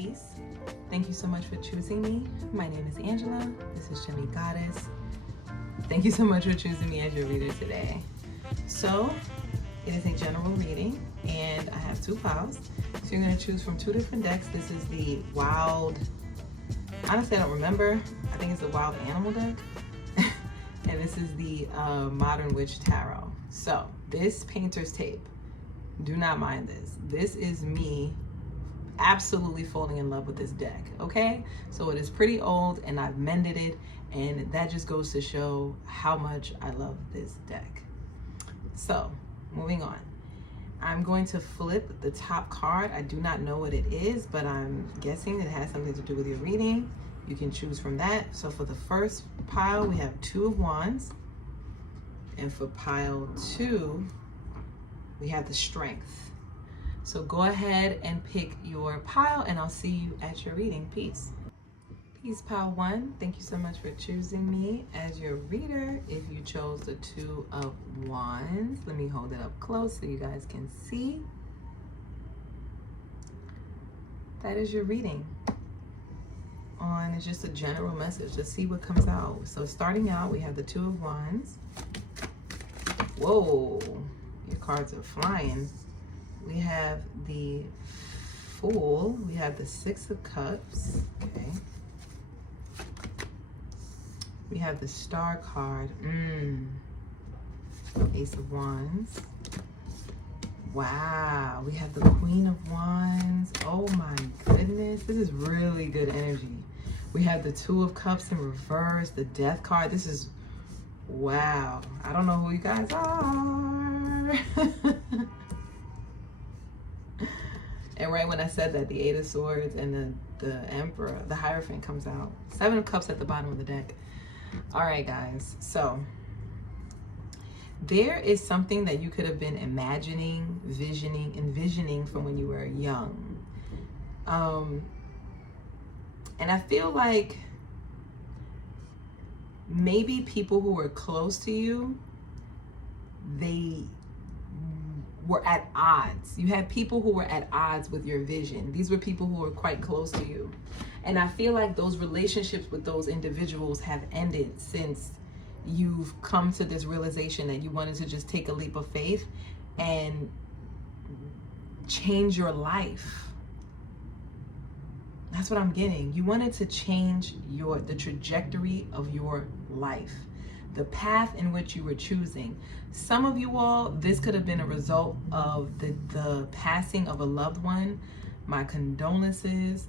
Peace. Thank you so much for choosing me. My name is Angela. This is Jimmy Goddess. Thank you so much for choosing me as your reader today. So, it is a general reading, and I have two piles. So you're going to choose from two different decks. This is the Wild, honestly I don't remember. I think it's the Wild Animal deck. And this is the Modern Witch Tarot. So, this painter's tape, do not mind this. This is me absolutely falling in love with this deck, okay? So it is pretty old and I've mended it, and that just goes to show how much I love this deck. So, moving on. I'm going to flip the top card. I do not know what it is, but I'm guessing it has something to do with your reading. You can choose from that. So for the first pile, we have Two of Wands. And for pile 2, we have the Strength. So go ahead and pick your pile, and I'll see you at your reading. Peace. Peace, pile 1. Thank you so much for choosing me as your reader. If you chose the Two of Wands, let me hold it up close so you guys can see. That is your reading. It's just a general message. Let's see what comes out. So starting out, we have the Two of Wands. Whoa, your cards are flying. We have the Fool. We have the Six of Cups. Okay. We have the Star card. Ace of Wands. Wow. We have the Queen of Wands. Oh my goodness. This is really good energy. We have the Two of Cups in reverse. The Death card. This is, wow. I don't know who you guys are. And right when I said that, the Eight of Swords and the Emperor, the Hierophant comes out. Seven of Cups at the bottom of the deck. All right, guys. So there is something that you could have been imagining, envisioning from when you were young. And I feel like maybe people who were close to you, they were at odds. You had people who were at odds with your vision. These were people who were quite close to you. And I feel like those relationships with those individuals have ended since you've come to this realization that you wanted to just take a leap of faith and change your life. That's what I'm getting. You wanted to change the trajectory of your life, the path in which you were choosing. Some of you all, this could have been a result of the passing of a loved one. My condolences.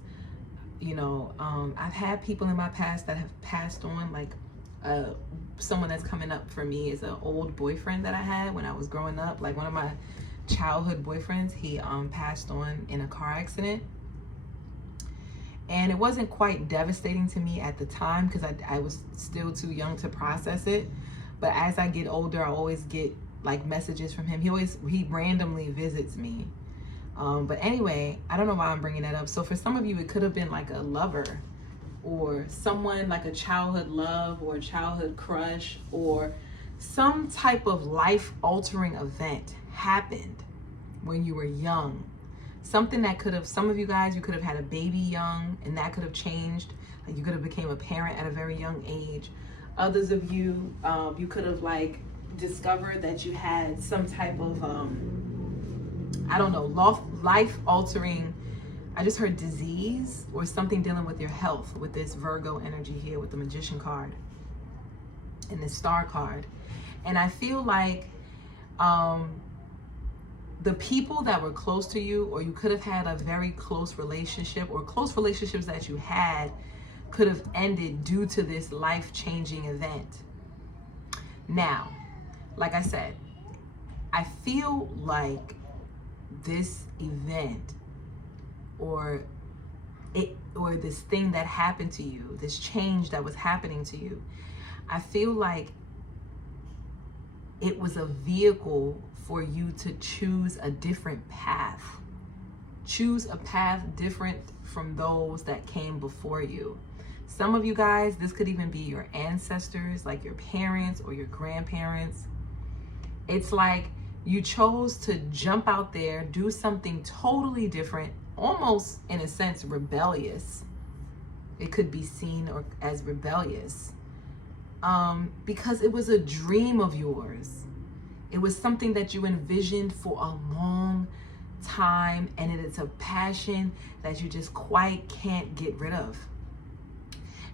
You know, I've had people in my past that have passed on, like someone that's coming up for me is an old boyfriend that I had when I was growing up. Like one of my childhood boyfriends, he passed on in a car accident. And it wasn't quite devastating to me at the time because I was still too young to process it. But as I get older, I always get like messages from him. He randomly visits me. But anyway, I don't know why I'm bringing that up. So for some of you, it could have been like a lover or someone like a childhood love or a childhood crush, or some type of life-altering event happened when you were young. Something that could have, some of you guys, you could have had a baby young and that could have changed. Like you could have became a parent at a very young age. Others of you, you could have like discovered that you had some type of, I don't know, life-altering, I just heard disease or something dealing with your health with this Virgo energy here with the Magician card and the Star card. And I feel like the people that were close to you, or you could have had a very close relationship, or close relationships that you had could have ended due to this life-changing event. Now, like I said, I feel like this event or this thing that happened to you, this change that was happening to you, I feel like it was a vehicle for you to choose a different path. Choose a path different from those that came before you. Some of you guys, this could even be your ancestors, like your parents or your grandparents. It's like you chose to jump out there, do something totally different, almost, in a sense, rebellious. It could be seen as rebellious, because it was a dream of yours. It was something that you envisioned for a long time, and it's a passion that you just quite can't get rid of.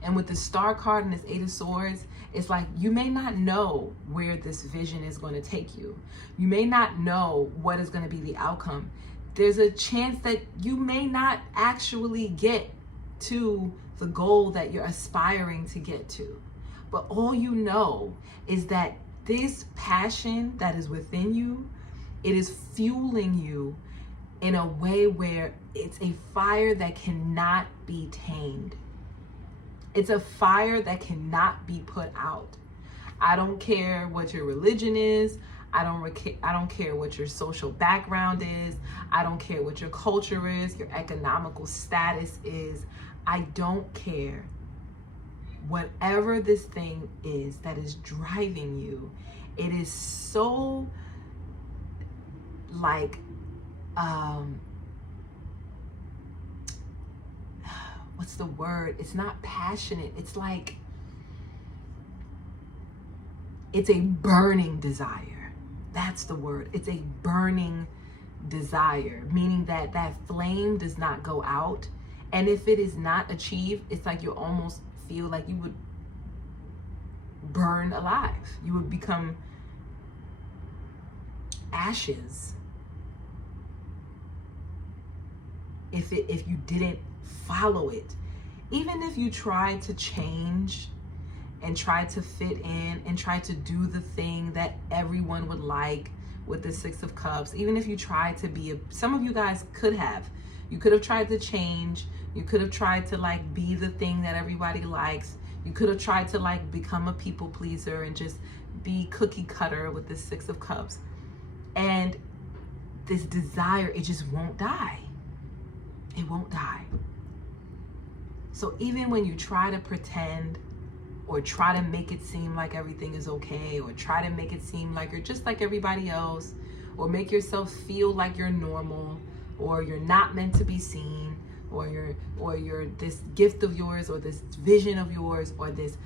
And with the Star card and this Eight of Swords, it's like you may not know where this vision is going to take you. You may not know what is going to be the outcome. There's a chance that you may not actually get to the goal that you're aspiring to get to. But all you know is that this passion that is within you, it is fueling you in a way where it's a fire that cannot be tamed. It's a fire that cannot be put out. I don't care what your religion is. I don't care what your social background is. I don't care what your culture is, your economical status is. I don't care. Whatever this thing is that is driving you, it is so like, what's the word? It's not passionate. It's like, it's a burning desire. That's the word. It's a burning desire, meaning that that flame does not go out. And if it is not achieved, it's like you almost feel like you would burn alive. You would become ashes if you didn't follow it. Even if you tried to change and try to fit in and try to do the thing that everyone would like with the Six of Cups, even if you tried to be some of you guys you could have tried to change. You could have tried to like be the thing that everybody likes. You could have tried to like become a people pleaser and just be cookie cutter with the Six of Cups. And this desire, it just won't die. It won't die. So even when you try to pretend or try to make it seem like everything is okay, or try to make it seem like you're just like everybody else, or make yourself feel like you're normal, or you're not meant to be seen, or you're this gift of yours, or this vision of yours, or this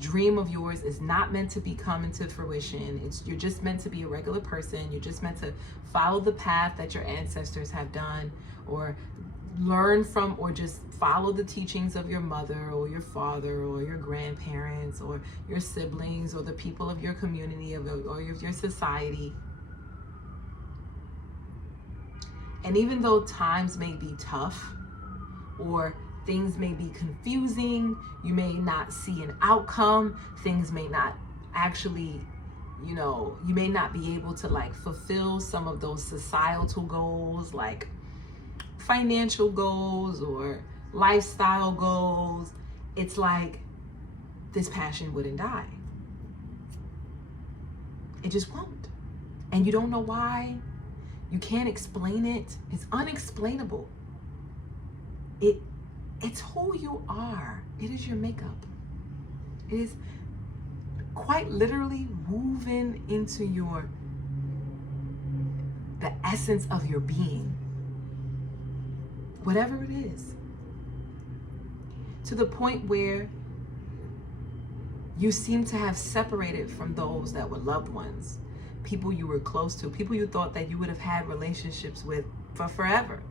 dream of yours is not meant to be coming to fruition. You're just meant to be a regular person. You're just meant to follow the path that your ancestors have done, or learn from, or just follow the teachings of your mother or your father or your grandparents or your siblings or the people of your community or your society. And even though times may be tough or things may be confusing, you may not see an outcome, things may not actually, you may not be able to like fulfill some of those societal goals, like financial goals or lifestyle goals. It's like this passion wouldn't die. It just won't. And you don't know why. You can't explain it. It's unexplainable. It's who you are. It is your makeup. It is quite literally woven into the essence of your being. Whatever it is. To the point where you seem to have separated from those that were loved ones, people you were close to, people you thought that you would have had relationships with for forever.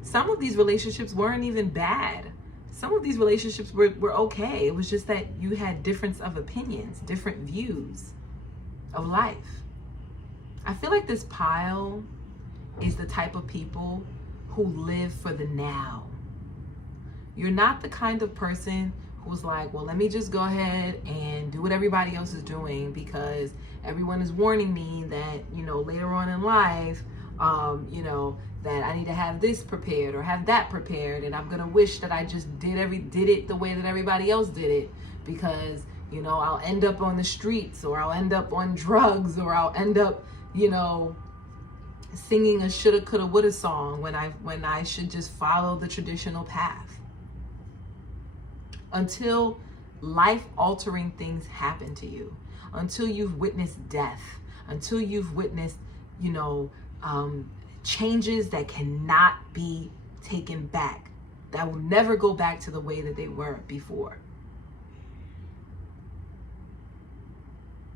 Some of these relationships weren't even bad. Some of these relationships were okay. It was just that you had difference of opinions, different views of life. I feel like this pile is the type of people who live for the now. You're not the kind of person who's like, well, let me just go ahead and do what everybody else is doing because everyone is warning me that, later on in life, that I need to have this prepared or have that prepared. And I'm going to wish that I just did it the way that everybody else did it because, I'll end up on the streets, or I'll end up on drugs, or I'll end up, singing a shoulda, coulda, woulda song when I should just follow the traditional path. Until life-altering things happen to you, until you've witnessed death, until you've witnessed, changes that cannot be taken back, that will never go back to the way that they were before.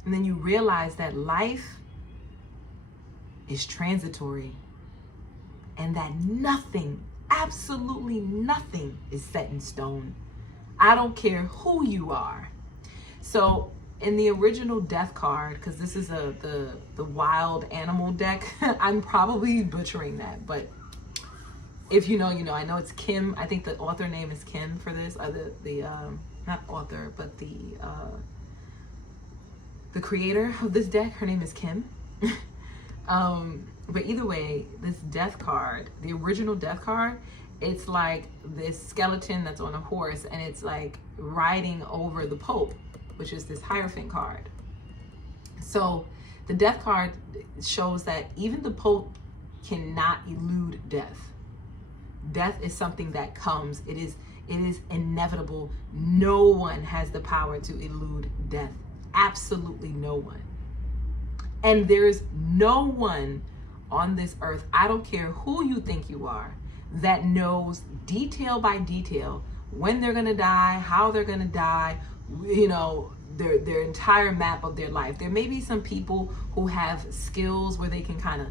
And then you realize that life is transitory and that nothing, absolutely nothing is set in stone. I don't care who you are. So in the original death card, because this is the wild animal deck, I'm probably butchering that, but if you know, you know. I know it's Kim. I think the author name is Kim for this. Not author, but the creator of this deck. Her name is Kim. But either way, this death card, the original death card, it's like this skeleton that's on a horse, and it's like riding over the Pope, which is this Hierophant card. So the death card shows that even the Pope cannot elude death. Death is something that comes. It is inevitable. No one has the power to elude death. Absolutely no one. And there's no one on this earth, I don't care who you think you are, that knows detail by detail when they're going to die, how they're going to die, you know, their entire map of their life. There may be some people who have skills where they can kind of,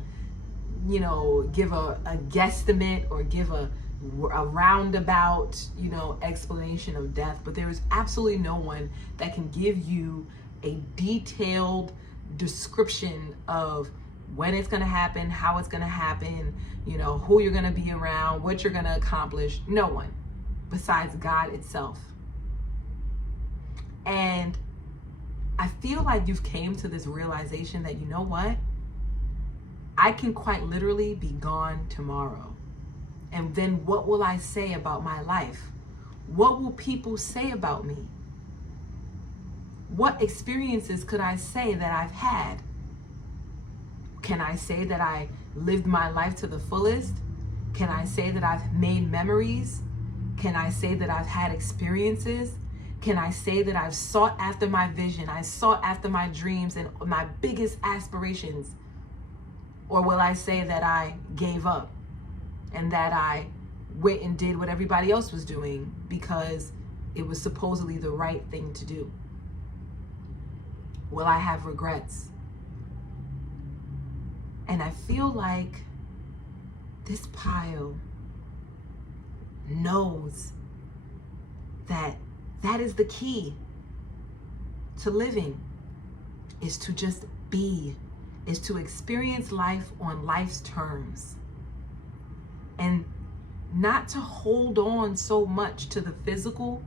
you know, give a guesstimate or give a roundabout, you know, explanation of death, but there is absolutely no one that can give you a detailed description of when it's going to happen, how it's going to happen, you know, who you're going to be around, what you're going to accomplish. No one besides God itself. And I feel like you've came to this realization that, you know what? I can quite literally be gone tomorrow. And then what will I say about my life? What will people say about me? What experiences could I say that I've had? Can I say that I lived my life to the fullest? Can I say that I've made memories? Can I say that I've had experiences? Can I say that I've sought after my vision? I sought after my dreams and my biggest aspirations? Or will I say that I gave up and that I went and did what everybody else was doing because it was supposedly the right thing to do? Will I have regrets? And I feel like this pile knows that that is the key to living, is to just be, is to experience life on life's terms, and not to hold on so much to the physical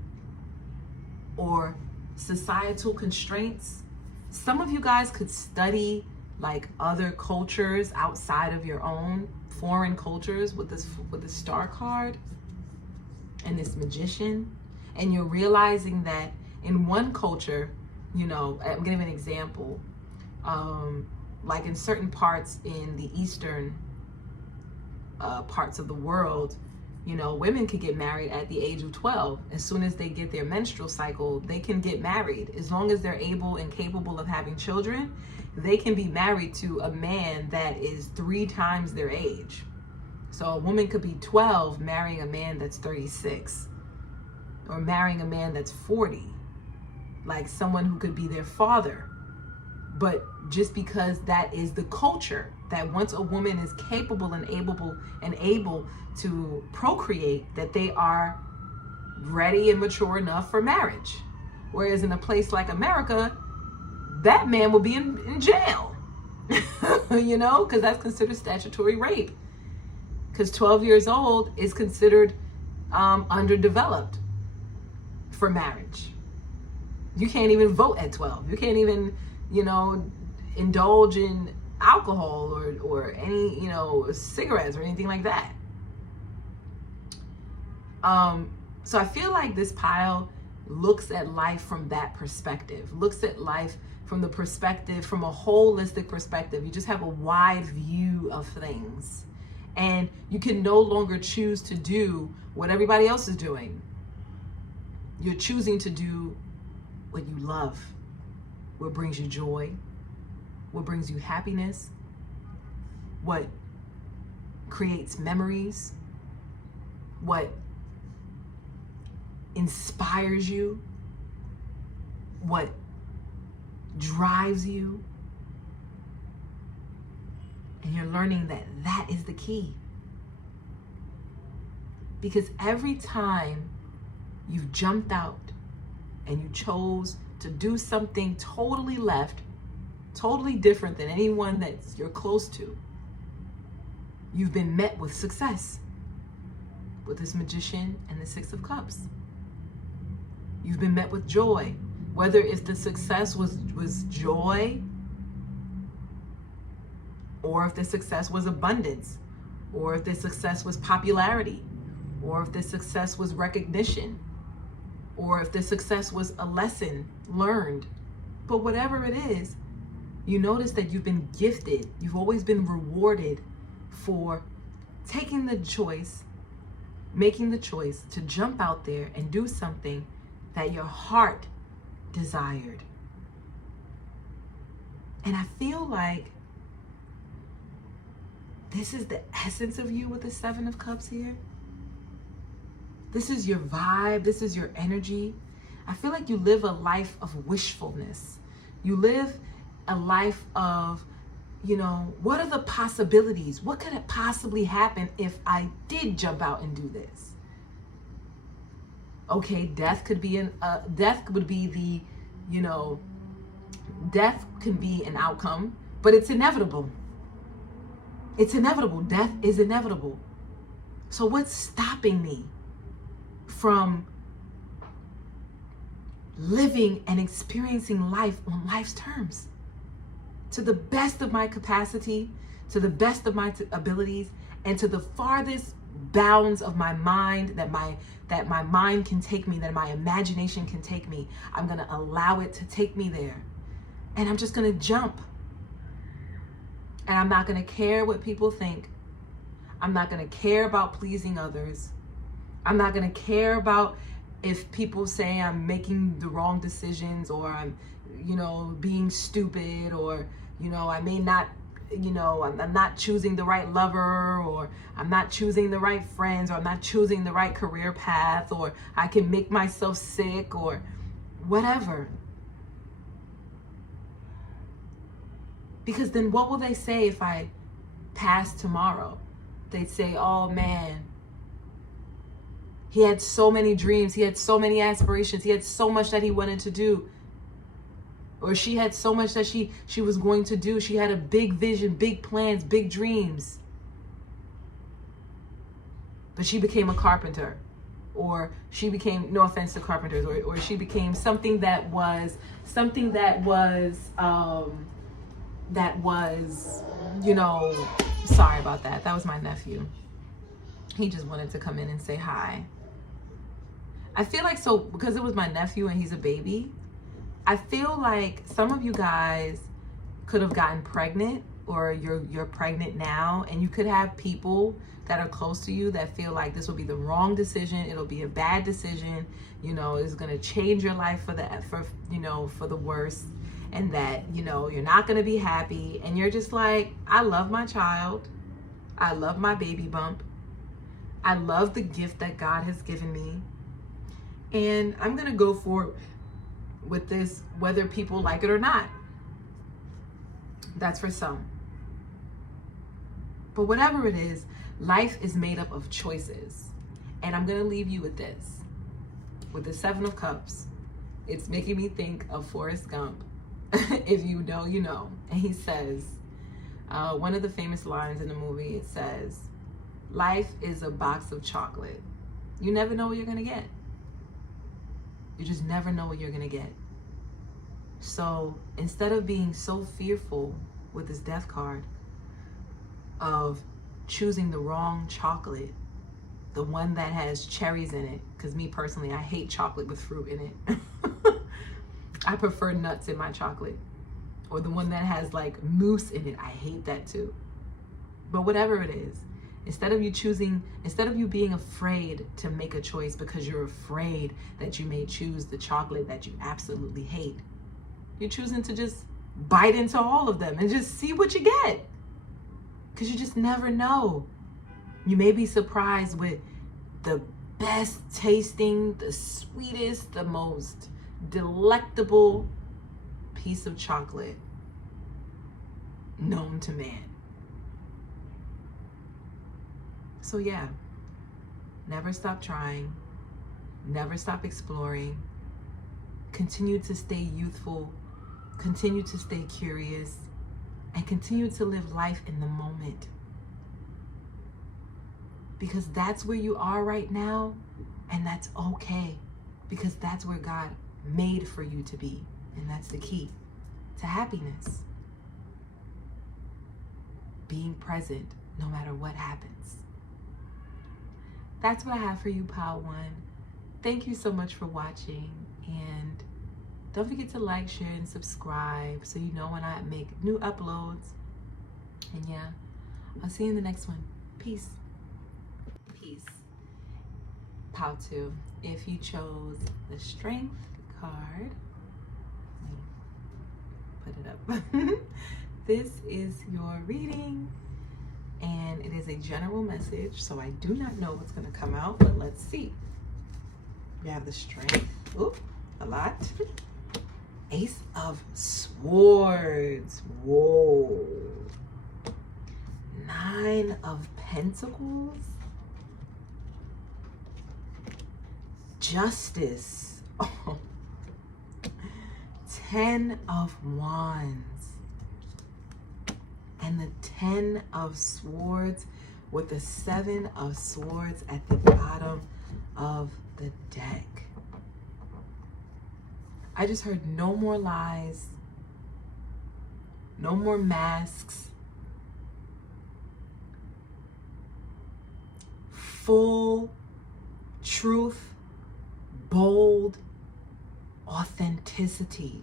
or societal constraints. Some of you guys could study like other cultures outside of your own, foreign cultures, with the star card and this magician, and you're realizing that in one culture, you know, I'm giving an example, like in certain parts in the eastern parts of the world, you know, women could get married at the age of 12. As soon as they get their menstrual cycle, they can get married. As long as they're able and capable of having children, they can be married to a man that is 3 times their age. So a woman could be 12 marrying a man that's 36, or marrying a man that's 40, like someone who could be their father. But just because that is the culture, that once a woman is capable and able to procreate, that they are ready and mature enough for marriage. Whereas in a place like America, that man will be in jail, you know, because that's considered statutory rape. Because 12 years old is considered underdeveloped for marriage. You can't even vote at 12. You can't even, you know, indulge in alcohol or any, you know, cigarettes or anything like that. So I feel like this pile looks at life from that perspective, looks at life from the perspective, from a holistic perspective. You just have a wide view of things, and you can no longer choose to do what everybody else is doing. You're choosing to do what you love, what brings you joy, what brings you happiness, what creates memories, what inspires you, what drives you. And you're learning that that is the key. Because every time you've jumped out and you chose to do something totally left, totally different than anyone that you're close to, you've been met with success. With this Magician and the Six of Cups. You've been met with joy. Whether if the success was joy, or if the success was abundance, or if the success was popularity, or if the success was recognition, or if the success was a lesson learned. But whatever it is, you notice that you've been gifted. You've always been rewarded for taking the choice, making the choice to jump out there and do something that your heart desired. And I feel like this is the essence of you with the Seven of Cups here. This is your vibe. This is your energy. I feel like you live a life of wishfulness. You live a life of, what are the possibilities? What could it possibly happen if I did jump out and do this? Okay, death would be the, death can be an outcome, but it's inevitable. It's inevitable. Death is inevitable. So what's stopping me from living and experiencing life on life's terms? To the best of my capacity, to the best of my abilities, and to the farthest bounds of my mind that my mind can take me, that my imagination can take me. I'm going to allow it to take me there. And I'm just going to jump. And I'm not going to care what people think. I'm not going to care about pleasing others. I'm not going to care about if people say I'm making the wrong decisions, or I'm, being stupid, or, I may not, I'm not choosing the right lover, or I'm not choosing the right friends, or I'm not choosing the right career path, or I can make myself sick, or whatever. Because then what will they say if I pass tomorrow? They'd say, oh man, he had so many dreams, he had so many aspirations, he had so much that he wanted to do. Or she had so much that she was going to do. She had a big vision, big plans, big dreams. But she became a carpenter. Or she became, no offense to carpenters, or she became something that was, sorry about that. That was my nephew. He just wanted to come in and say hi. I feel like, so because it was my nephew and he's a baby, I feel like some of you guys could have gotten pregnant, or you're pregnant now, and you could have people that are close to you that feel like this will be the wrong decision, it'll be a bad decision, it's going to change your life for the worse, and that you're not going to be happy, and you're just like, I love my child, I love my baby bump, I love the gift that God has given me, and I'm going to go for with this, whether people like it or not. That's for some. But whatever it is, life is made up of choices. And I'm going to leave you with this. With the Seven of Cups, it's making me think of Forrest Gump. If you know, you know. And he says, one of the famous lines in the movie, it says, life is a box of chocolate. You never know what you're going to get. You just never know what you're going to get. So instead of being so fearful with this death card of choosing the wrong chocolate, the one that has cherries in it, because me personally, I hate chocolate with fruit in it. I prefer nuts in my chocolate. Or the one that has like mousse in it. I hate that too. But whatever it is, instead of you being afraid to make a choice because you're afraid that you may choose the chocolate that you absolutely hate, you're choosing to just bite into all of them and just see what you get. Because you just never know. You may be surprised with the best tasting, the sweetest, the most delectable piece of chocolate known to man. So yeah, never stop trying, never stop exploring, continue to stay youthful, continue to stay curious, and continue to live life in the moment. Because that's where you are right now, and that's okay, because that's where God made for you to be, and that's the key to happiness. Being present no matter what happens. That's what I have for you, Pile One. Thank you so much for watching, and don't forget to like, share, and subscribe so you know when I make new uploads. And yeah, I'll see you in the next one. Peace. Peace. Pile 2. If you chose the Strength card, put it up. This is your reading, and it is a general message, so I do not know what's going to come out, but let's see. You have the Strength. Oop, a lot. Ace of Swords. Whoa. 9 of Pentacles. Justice. Oh. 10 of Wands. And the 10 of Swords with the 7 of Swords at the bottom of the deck. I just heard no more lies, no more masks, full truth, bold authenticity.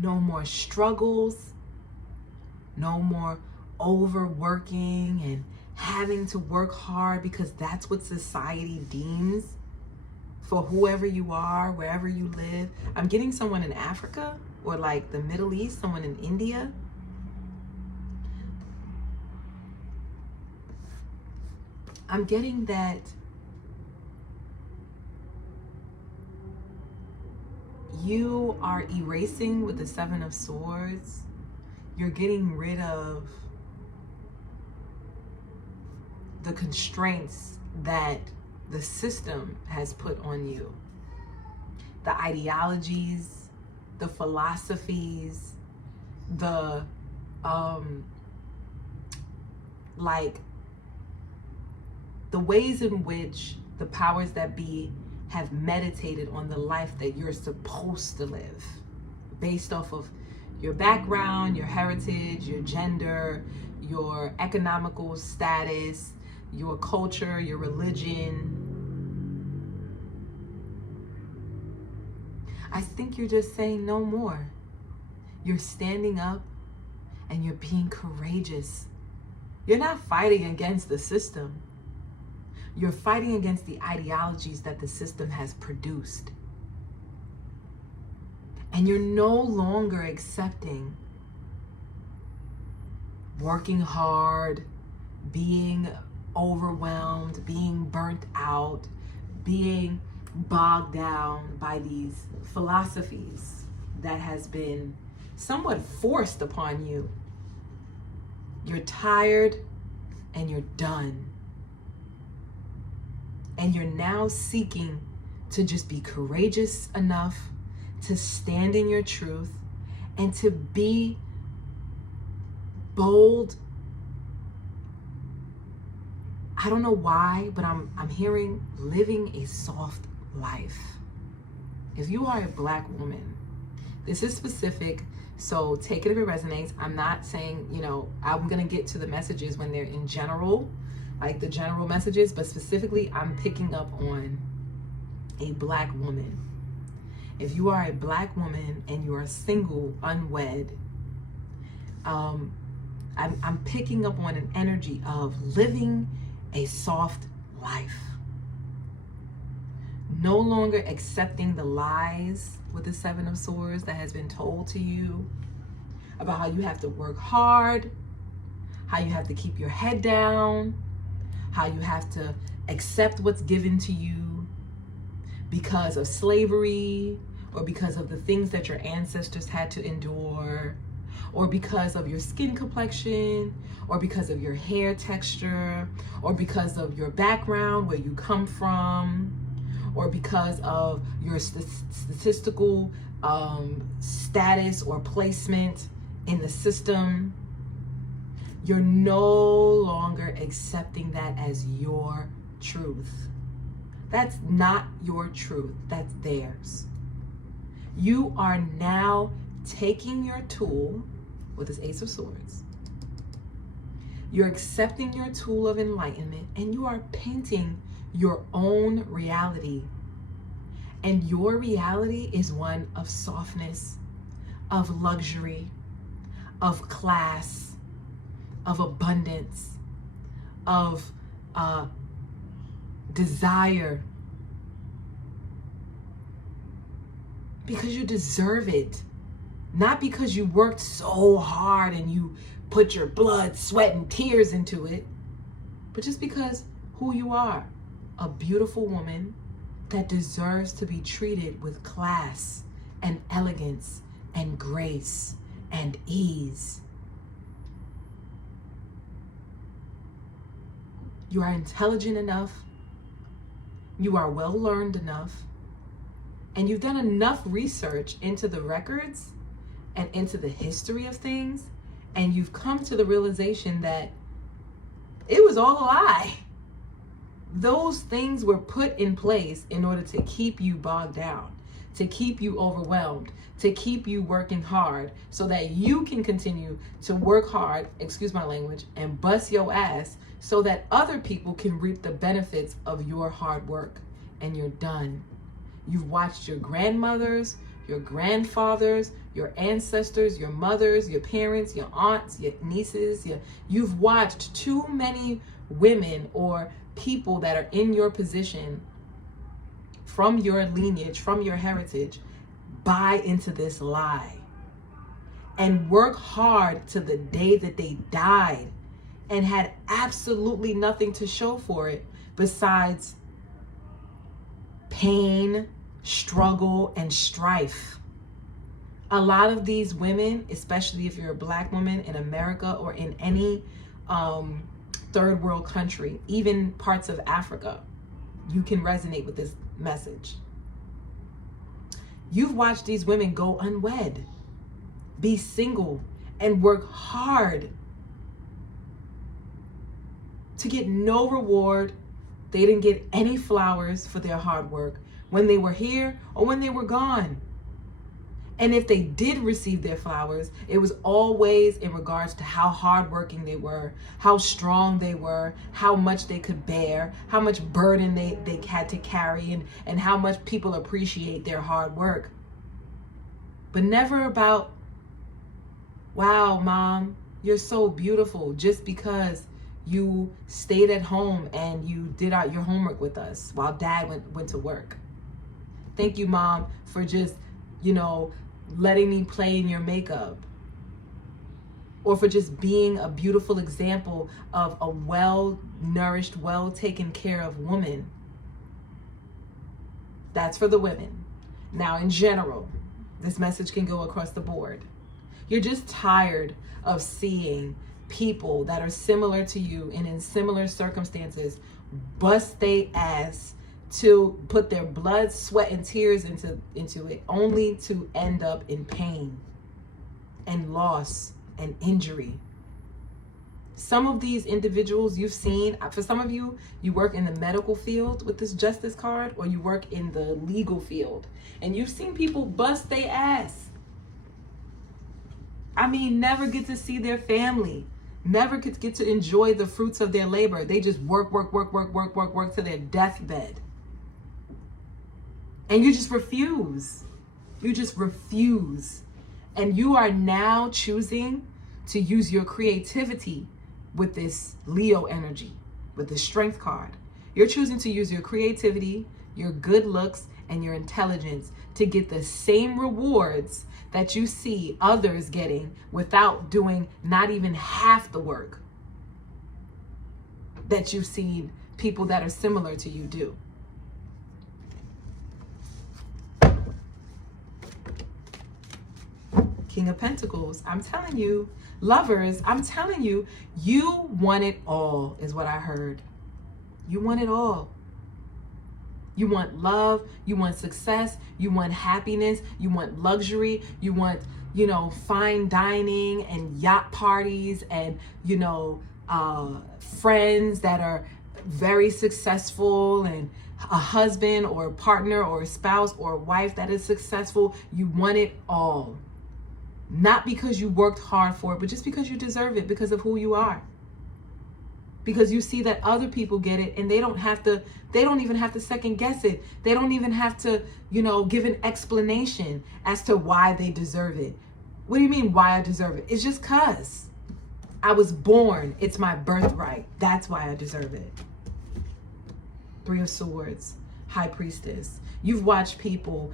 No more struggles, no more overworking and having to work hard because that's what society deems for whoever you are, wherever you live. I'm getting someone in Africa or like the Middle East, someone in India. I'm getting that you are erasing with the 7 of Swords. You're getting rid of the constraints that the system has put on you. The ideologies, the philosophies, the the ways in which the powers that be have meditated on the life that you're supposed to live based off of your background, your heritage, your gender, your economical status, your culture, your religion. I think you're just saying no more. You're standing up and you're being courageous. You're not fighting against the system. You're fighting against the ideologies that the system has produced. And you're no longer accepting working hard, being overwhelmed, being burnt out, being bogged down by these philosophies that has been somewhat forced upon you. You're tired and you're done. And you're now seeking to just be courageous enough to stand in your truth and to be bold. I don't know why, but I'm hearing living a soft life. If you are a Black woman, this is specific, so take it if it resonates. I'm not saying, I'm gonna get to the messages when they're in general, like the general messages, but specifically I'm picking up on a Black woman. If you are a Black woman and you are single, unwed, I'm picking up on an energy of living a soft life. No longer accepting the lies with the 7 of Swords that has been told to you about how you have to work hard, how you have to keep your head down, how you have to accept what's given to you because of slavery, or because of the things that your ancestors had to endure, or because of your skin complexion, or because of your hair texture, or because of your background, where you come from, or because of your statistical status or placement in the system. You're no longer accepting that as your truth. That's not your truth, that's theirs. You are now taking your tool with this Ace of Swords. You're accepting your tool of enlightenment, and you are painting your own reality. And your reality is one of softness, of luxury, of class, of abundance, of desire. Because you deserve it. Not because you worked so hard and you put your blood, sweat, and tears into it, but just because who you are, a beautiful woman that deserves to be treated with class and elegance and grace and ease. You are intelligent enough, you are well learned enough, and you've done enough research into the records and into the history of things, and you've come to the realization that it was all a lie. Those things were put in place in order to keep you bogged down, to keep you overwhelmed, to keep you working hard so that you can continue to work hard, excuse my language, and bust your ass so that other people can reap the benefits of your hard work. And you're done. You've watched your grandmothers, your grandfathers, your ancestors, your mothers, your parents, your aunts, your nieces. You've watched too many women or people that are in your position, from your lineage, from your heritage, buy into this lie and work hard to the day that they died and had absolutely nothing to show for it besides pain, struggle, and strife. A lot of these women, especially if you're a Black woman in America or in any third world country, even parts of Africa, you can resonate with this message. You've watched these women go unwed, be single, and work hard to get no reward. They didn't get any flowers for their hard work when they were here or when they were gone. And if they did receive their flowers, it was always in regards to how hardworking they were, how strong they were, how much they could bear, how much burden they had to carry, and how much people appreciate their hard work. But never about, wow, Mom, you're so beautiful just because you stayed at home and you did out your homework with us while Dad went to work. Thank you, Mom, for just, letting me play in your makeup, or for just being a beautiful example of a well-nourished, well-taken care of woman. That's for the women. Now, in general, this message can go across the board. You're just tired of seeing people that are similar to you and in similar circumstances bust they ass to put their blood, sweat, and tears into it, only to end up in pain and loss and injury. Some of these individuals you've seen, for some of you, you work in the medical field with this justice card, or you work in the legal field, and you've seen people bust their ass. Never get to see their family, never get to enjoy the fruits of their labor. They just work to their deathbed. And you just refuse. You just refuse. And you are now choosing to use your creativity with this Leo energy, with the Strength card. You're choosing to use your creativity, your good looks, and your intelligence to get the same rewards that you see others getting without doing not even half the work. that you've seen people that are similar to you do. King of Pentacles, I'm telling you. Lovers, I'm telling you, you want it all, is what I heard. You want it all. You want love, you want success, you want happiness, you want luxury, you want, fine dining and yacht parties and, friends that are very successful, and a husband or a partner or a spouse or a wife that is successful. You want it all. Not because you worked hard for it, but just because you deserve it, because of who you are. Because you see that other people get it and they don't even have to second guess it. They don't even have to, give an explanation as to why they deserve it. What do you mean why I deserve it? It's just 'cause I was born. It's my birthright. That's why I deserve it. Three of Swords, High Priestess. You've watched people,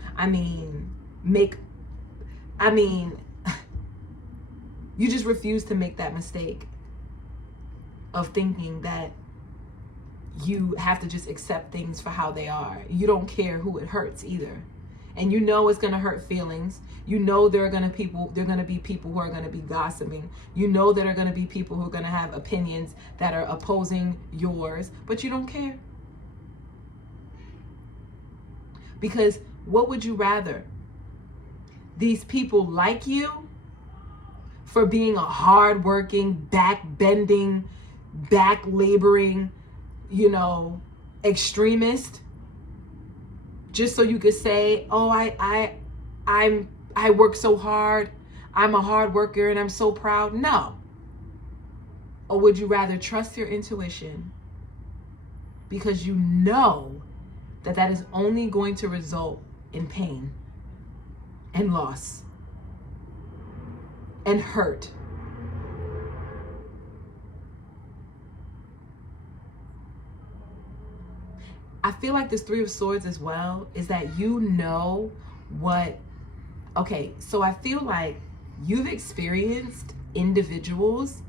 you just refuse to make that mistake of thinking that you have to just accept things for how they are. You don't care who it hurts either. And it's going to hurt feelings. There are going to be people who are going to be gossiping. There are going to be people who are going to have opinions that are opposing yours, but you don't care. Because what would you rather? These people like you for being a hardworking, back-bending, back-laboring, extremist, just so you could say, oh, I work so hard, I'm a hard worker and I'm so proud? No. Or would you rather trust your intuition because you know that is only going to result in pain and loss and hurt? I feel like this Three of Swords as well is that so I feel like you've experienced individuals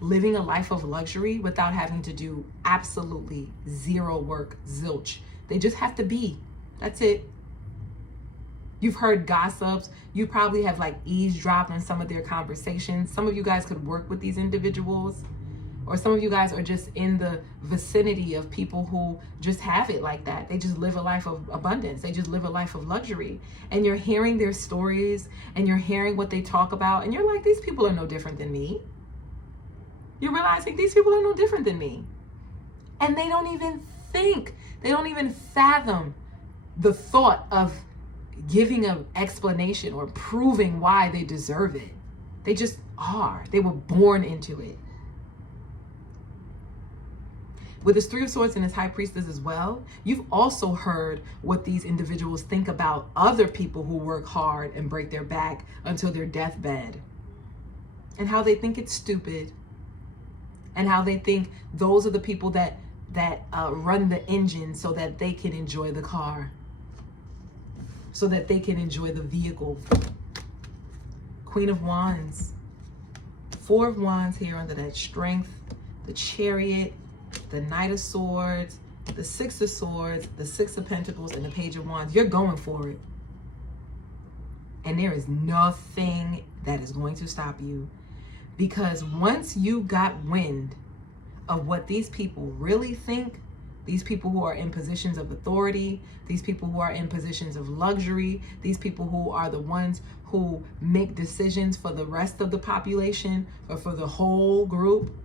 living a life of luxury without having to do absolutely zero work, zilch. They just have to be. That's it. You've heard gossips. You probably have eavesdropped on some of their conversations. Some of you guys could work with these individuals, or some of you guys are just in the vicinity of people who just have it like that. They just live a life of abundance. They just live a life of luxury. And you're hearing their stories and you're hearing what they talk about. And you're like, these people are no different than me. You're realizing these people are no different than me. And they don't even fathom the thought of giving an explanation or proving why they deserve it. They just are. They were born into it. With this Three of Swords and this High Priestess as well, you've also heard what these individuals think about other people who work hard and break their back until their deathbed, and how they think it's stupid, and how they think those are the people that run the engine so that they can enjoy the car, so that they can enjoy the vehicle. Queen of Wands, Four of Wands here under that Strength, the Chariot, the Knight of Swords, the Six of Swords, the Six of Pentacles, and the Page of Wands. You're going for it. And there is nothing that is going to stop you. Because once you got wind of what these people really think, these people who are in positions of authority, these people who are in positions of luxury, these people who are the ones who make decisions for the rest of the population or for the whole group,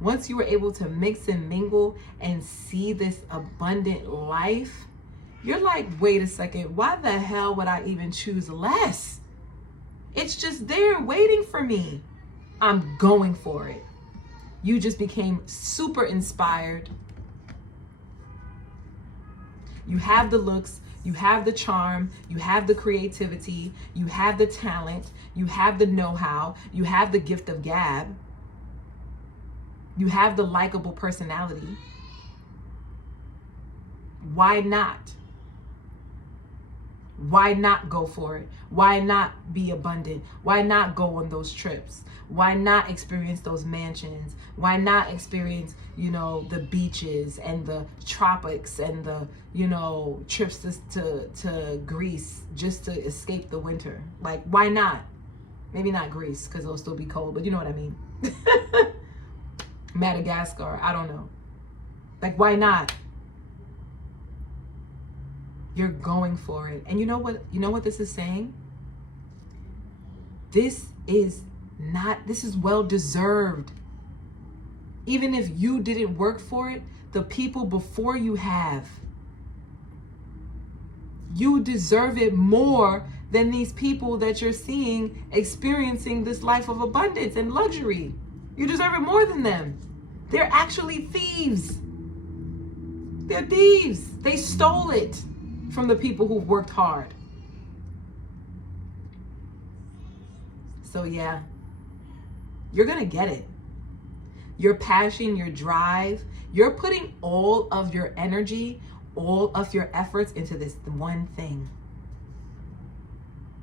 once you were able to mix and mingle and see this abundant life, you're like, wait a second, why the hell would I even choose less? It's just there waiting for me. I'm going for it. You just became super inspired. You have the looks, you have the charm, you have the creativity, you have the talent, you have the know-how, you have the gift of gab. You have the likable personality. Why not? Why not go for it? Why not be abundant? Why not go on those trips? Why not experience those mansions? Why not experience, the beaches and the tropics and the, trips to Greece just to escape the winter? Like, why not? Maybe not Greece, because it'll still be cold, but you know what I mean. Madagascar, I don't know. Like, why not? You're going for it. And you know what this is saying? This is well deserved. Even if you didn't work for it, the people before you have. You deserve it more than these people that you're seeing experiencing this life of abundance and luxury. You deserve it more than them. They're actually thieves. They're thieves. They stole it from the people who've worked hard. So yeah, you're gonna get it. Your passion, your drive, you're putting all of your energy, all of your efforts into this one thing.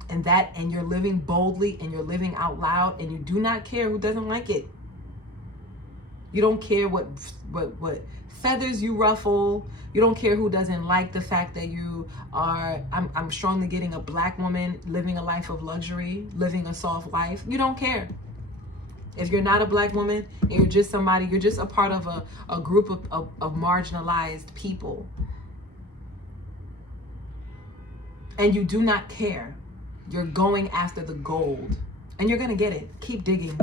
And you're living boldly and you're living out loud, and you do not care who doesn't like it. You don't care what feathers you ruffle. You don't care who doesn't like the fact that you are, I'm strongly getting a black woman living a life of luxury, living a soft life. You don't care. If you're not a black woman, and you're just somebody, you're just a part of a group of marginalized people. And you do not care. You're going after the gold. And you're going to get it. Keep digging.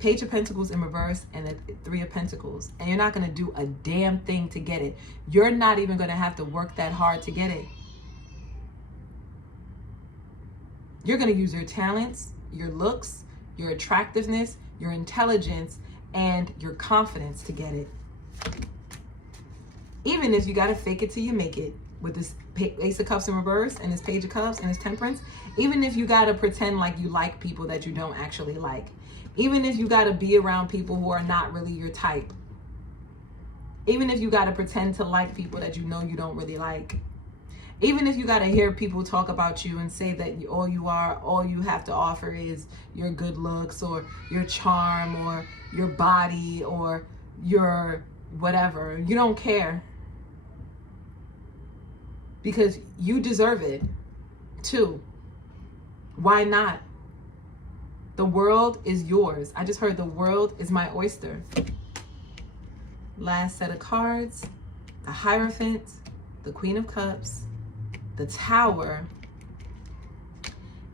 Page of Pentacles in reverse and the Three of Pentacles. And you're not going to do a damn thing to get it. You're not even going to have to work that hard to get it. You're going to use your talents, your looks, your attractiveness, your intelligence, and your confidence to get it. Even if you got to fake it till you make it. With this Ace of Cups in reverse and this Page of Cups and this Temperance. Even if you got to pretend like you like people that you don't actually like. Even if you got to be around people who are not really your type. Even if you got to pretend to like people that you know you don't really like. Even if you got to hear people talk about you and say that all you have to offer is your good looks or your charm or your body or your whatever. You don't care. Because you deserve it too. Why not? The world is yours. I just heard the world is my oyster. Last set of cards. The Hierophant, the Queen of Cups, the Tower,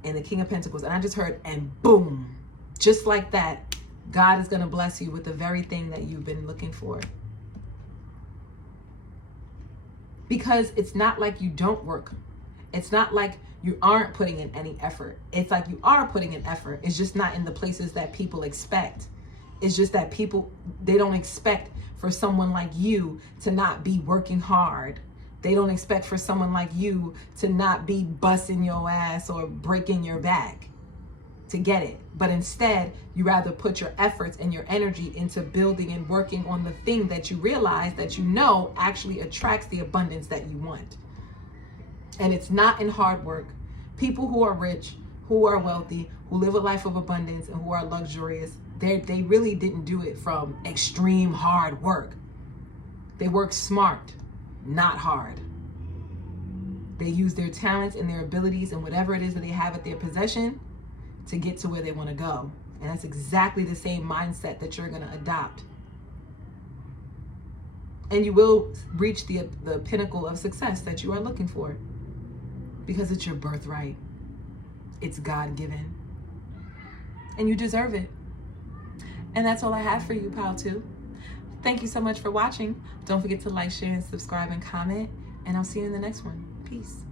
and the King of Pentacles. And I just heard, and boom, just like that, God is going to bless you with the very thing that you've been looking for. Because it's not like you don't work. It's not like you aren't putting in any effort. It's like you are putting in effort. It's just not in the places that people expect. It's just that people, they don't expect for someone like you to not be working hard. They don't expect for someone like you to not be busting your ass or breaking your back to get it. But instead, you rather put your efforts and your energy into building and working on the thing that you realize that you know actually attracts the abundance that you want. And it's not in hard work. People who are rich, who are wealthy, who live a life of abundance, and who are luxurious, they really didn't do it from extreme hard work. They work smart, not hard. They use their talents and their abilities and whatever it is that they have at their possession to get to where they want to go. And that's exactly the same mindset that you're going to adopt. And you will reach the pinnacle of success that you are looking for. Because it's your birthright. It's God-given. And you deserve it. And that's all I have for you, pal, too. Thank you so much for watching. Don't forget to like, share, and subscribe and comment. And I'll see you in the next one. Peace.